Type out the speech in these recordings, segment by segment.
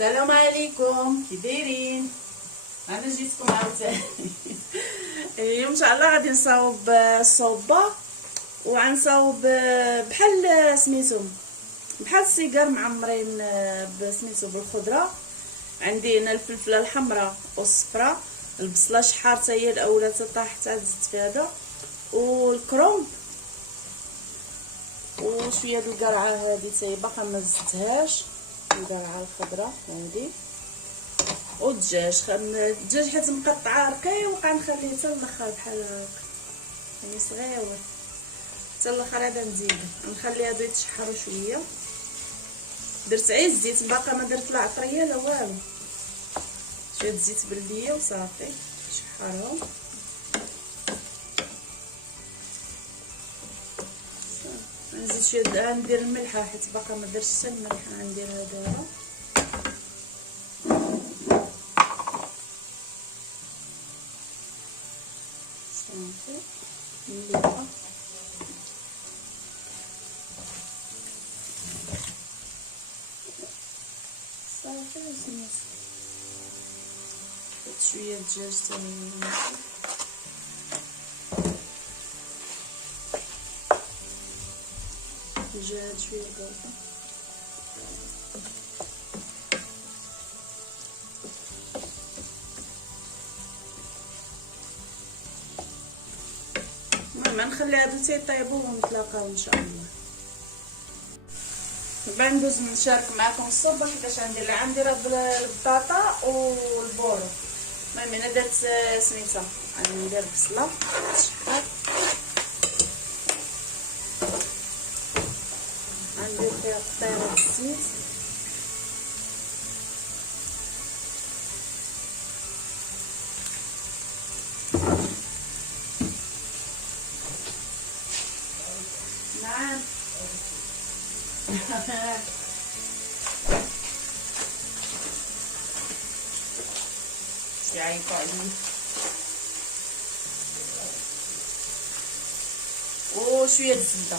السلام عليكم، كي دايرين؟ انا جيتكم عاوتاني. اليوم ان شاء الله غادي نصاوب الصوبه، وغنصاوب بحال سميتو بحال السيجار معمرين بسميتو بالخضره. عندي هنا الفلفله الحمراء والصفراء، البصله شحار حتى هي الاولى تطاح حتى زدت فيها هذا، والكرومب وشويه د القرعه هذه حتى هي باقا ما زدتهاش، القرعه الخضراء هذه، والدجاج. الدجاج حيت مقطعه رقيق وغنخليه حتى الاخر بحال هكا، يعني صغيور حتى الاخر. هذا نزيد نخلي هادو يتشحروا شويه. درت عيش الزيت، باقا ما درت لا عطريه لا والو، شويه زيت بلديه وصافي شحرهم. نزيد شويه ندير الملحه حيت باقا ما درتش حتى الملحه، غنديرها دابا. صافي مليحه صافي. وسميت شويه دجاج تاني، دجاج شويه بيضه. المهم نخلي هادو تيطيبوا ونتلاقاو ان شاء الله. دابا ندوز نشارك معكم الصوبه كيفاش غندير. غندير هاد البطاطا والبورو. المهم انا درت سميتها، غندير بصله شحال، غندير فيها قطيره الزيت، نعم. يعيطوا عليه. وشويه الزبده،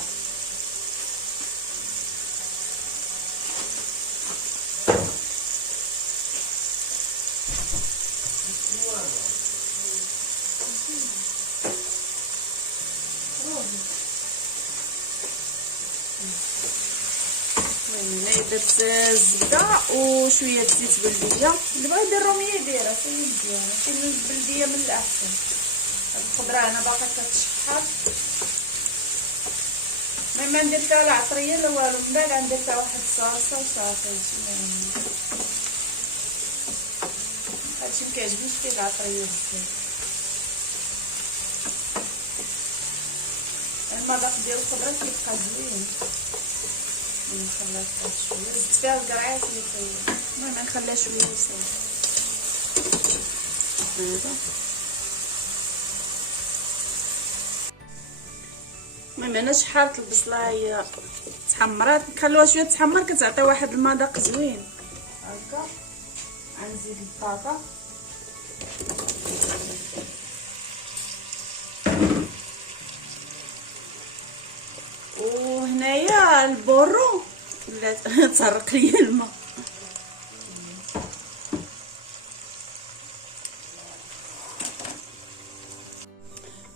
هنا درت الزبده وشويه زيت بلديه. اللي بغا يدير روميه يديرها، حتى هي مزيانه، لكن البلديه من الاحسن. هاد الخضره هنا باقا كتشحر. ما ندير فيها لا عطريه لا والو، من بعد غندير فيها واحد الصلصه وصافي. هادشي مكيعجبنيش فيه العطريه بزاف. المذاق ديال الخضره كيبقى زوين. نخليها تطيب شويه، زدت فيها القرعات اللي فيها. المهم نخليها شويه وصافي. هذا المهم انا شحرت البصله، هي تحمرات، نخلوها شويه تحمر كتعطي واحد المذاق زوين هكا. غنزيد البطاطا، وهنايا البورو ولا تسرق لي الماء.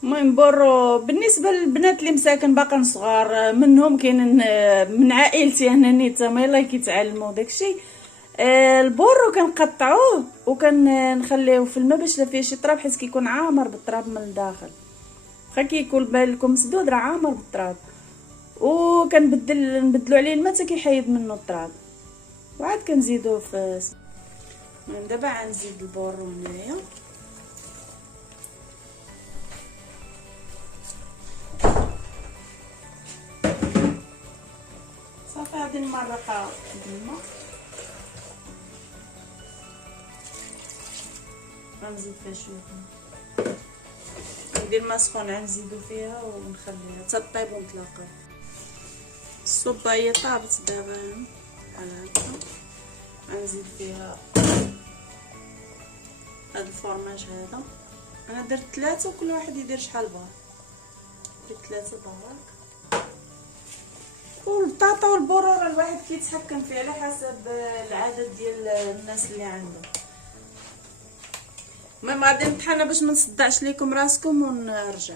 المهم بورو بالنسبه للبنات اللي مساكن باقا صغار منهم، كاينين من عائلتي هنا نيتا ما يلاه كيتعلموا داكشي. البورو كنقطعوه وكنخليوه في الماء باش لا فيه شي تراب، حيت كيكون عامر بالتراب من الداخل. واخا كيكون بان لكم مسدود راه عامر بالتراب، نبدلو عليه الماء حتى كيحيد منه التراب، وعاد كنزيدوه في. من دابا غنزيد البورو هنايا. صافي غادي نمرقها بالماء. غنزيد فيها شويه، ندير الماء سخون غنزيدو فيها ونخليها حتى طيب ونتلاقاو. الصوبه هي طابت دابا بحال هكا. غنزيد فيها هاد الفرماج هذا. انا درت 3 وكل واحد يدير شحال بغا. درت 3 برك. والبطاطا والبرورة الواحد كيتحكم فيه على حسب العدد ديال الناس اللي عنده. المهم غادي نطحنها باش ما نصدعش ليكم راسكم ونرجع.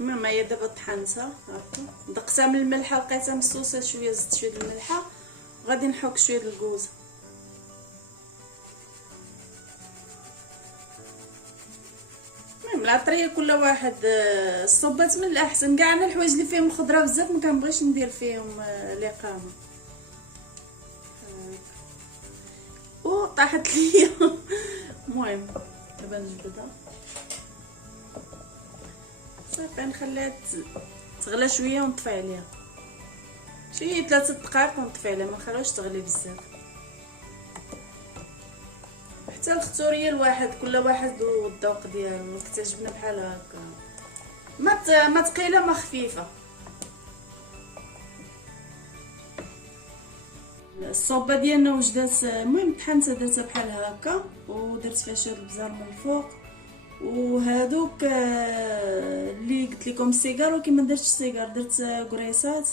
المهم هي دابا طحنتها هاكا، دقتها من الملحه لقيتها مسوسه شويه، زدت شويه الملحه وغادي نحك شويه الكوزه. المهم العطريه كل واحد الصوبات من الاحسن، كاع انا الحوايج اللي فيهم الخضره بزاف ما كنبغيش ندير فيهم الاقامه. طاحت ليا. المهم دابا نجبدها صافي، نخليها تغلى شويه ونطفي عليها شي 3 دقائق ونطفي عليها، ما نخليوش تغلي بزاف. حتى الختوريه الواحد كل واحد والذوق ديالو، كتعجبنا بحال هكا، ما ثقيله ما خفيفه. الصوبه ديالنا وجدات، المهم طحنتها درتها بحال هكا ودرت فيها شويه البزار من الفوق، وهادوك اللي قلت لكم السيجار، ولكن ما درتش السيجار، درت قريصات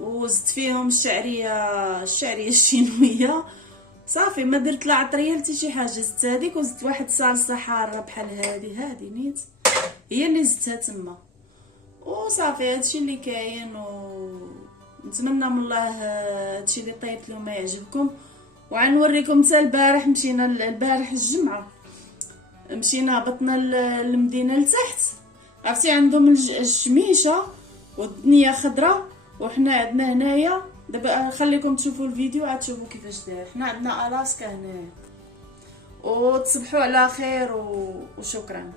وزدت فيهم الشعريه الشينويه صافي. ما درت لا عطريه حتى شي حاجه، زدت هذيك وزدت واحد صلصه حاره بحال هذه نيت هي اللي زدتها تما وصافي. هادشي اللي كاين، ونتمنى من الله هادشي اللي طيبت اليوم يعجبكم. وغنوريكم حتى البارح، مشينا البارح الجمعه، مشينا هبطنا المدينه لتحت، عرفتي عندهم الشميشه والدنيا خضراء وحنا عندنا هنايا. دابا خليكم تشوفوا الفيديو عاد تشوفوا كيفاش داير. حنا عندنا الاسكا هنايا. وتصبحوا على خير وشكرا.